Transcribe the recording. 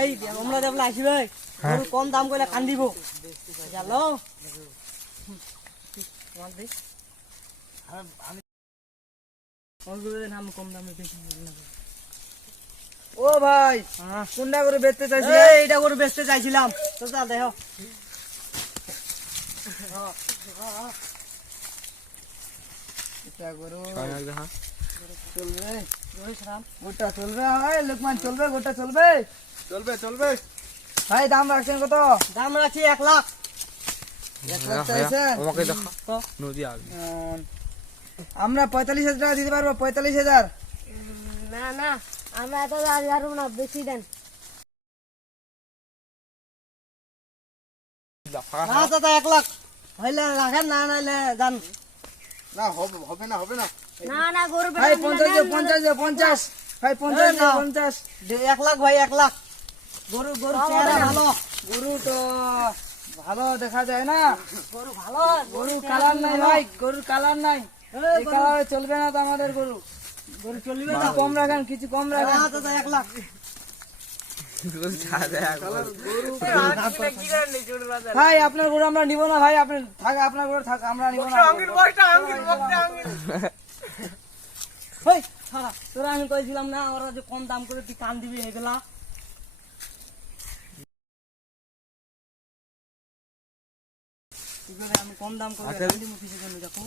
এই আমরা যাবলে আসবে গরু কম দাম কইলে কান দিব জানো তোমার দেই আমি ওগুলোর নাম কম দামে বেশি না ও ভাই কোনটা করে বেচতে চাইছি এইটা গরু বেচতে চাইছিলাম তো যা দেখো এটা গরু দেখা চলবে রহিসরাম গোটা চলবে হয় লোকমান চলবে গোটা চলবে চলবে চলবে ভাই দাম রাখছেন কত দাম রাখি 1 লাখ 1 লাখ চাইছেন আমাকে দেখা তো নদী আগে আমরা 45,000 টাকা দিতে পারবো 45,000 না না আমরা এত পারবো না বেশি দেন না দাদা 1 লাখ হইলে রাখেন না নাইলে জান না হবে না হবে না না না গরু ভাই 50 ভাই 50 1 লাখ ভাই 1 লাখ গরু গরু চেহারা ভালো গরু তো ভালো দেখা যায় না গরু ভালো গরু কালার নাই ভাই গরুর কালার নাই এই কালারে চলবে না তো আমাদের গরু গরু চলবে না কিছু কম রাখেন কিছু কম রাখেন না দাদা 1 লাখ ভাই আপনার গরু আমরা নিব না ভাই আপনি থাক আপনার গরু থাক আমরা নিব না হই সারা তোরা আমি কইছিলাম না ওরা যে কম দাম করে তুই কান দিবি এগুলা আমি কম দাম করে কান দিব কিছু জন্য দেখো